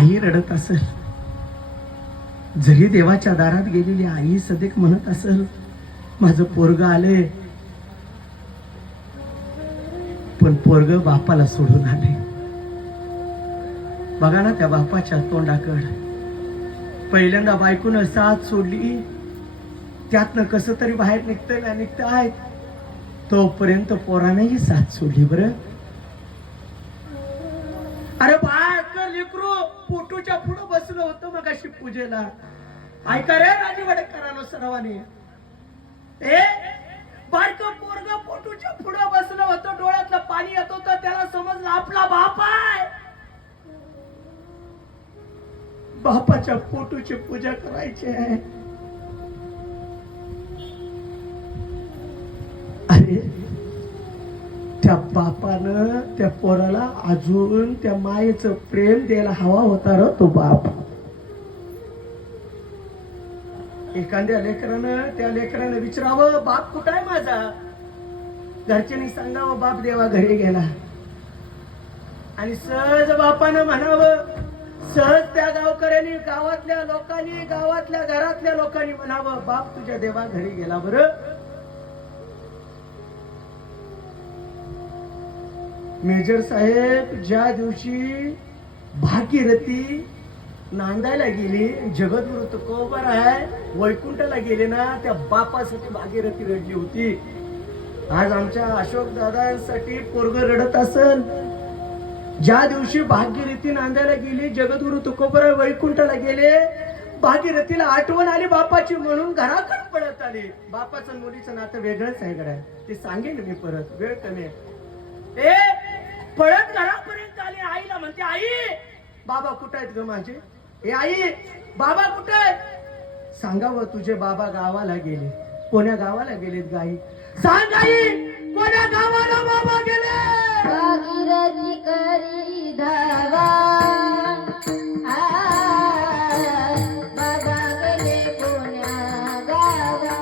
आई रडत असेल, जरी देवाच्या दारात गेलेली आई सदैक म्हणत असेल माझं पोरग आले, पण पोरग बापाला सोडून आले. बघा ना त्या बापाच्या तोंडाकड. पहिल्यांदा बायकोनं साथ सोडली, त्यातनं कसं तरी बाहेर निघताय, तोपर्यंत पोरानेही साथ सोडली. बरं अरे बाळ लेकरू फोटोच्या पुढं बसलं होतं मग अशी पूजेला. ऐका रे राजी वडकरांनो सर्वांनी, ए बायको पोरग फोटोच्या पुढं बसलं होतं, डोळ्यातलं पाणी येत होतं, त्याला समजलं आपला बाप आहे. बापाच्या फोटोची पूजा करायची आहे. अरे त्या बापानं त्या पोराला अजून त्या मायेचं प्रेम द्यायला हवा होता र तो बाप. एखाद्या लेकरानं त्या लेकरानं विचारावं बाप कुठं आहे माझा, घरच्यांनी सांगावं बाप देवा घरी गेला, आणि सहज बापानं म्हणावं, सहज त्या गावकऱ्यांनी गावातल्या लोकांनी गावातल्या घरातल्या लोकांनी म्हणावं बाप तुझ्या देवा घरी गेला. बरं मेजर साहेब ज्या दिवशी भागीरथी नांदायला गेली, जगद्गुरु तुकोबर आहे वैकुंठाला गेले ना, त्या बापासाठी भागीरथी रडली होती. आज आमच्या अशोक दादांसाठी पोरग रडत असेल. ज्या दिवशी भागीरथी नांदायला गेली, जगद्गुरु तुकोबर वैकुंठाला गेले, भागीरथीला आठवण आली बापाची, म्हणून घराकडे पळत आली. बापाचं मुलीचं नातं वेगळंच आहे गड्या, ते सांगेन मी परत, वेळ कमी आहे. ए पळत घरापर्यंत आली, आईला म्हणते आई बाबा कुठं आहेत ग माझे, ए आई बाबा कुठं आहेत. सांगावं तुझे बाबा गावाला गेले. कोण्या गावाला गेलेत गाई, सांग आई कोण्या गावाला बाबा गेले. भागीरथी करी धावा, बाबा गेले कोण्या गावा.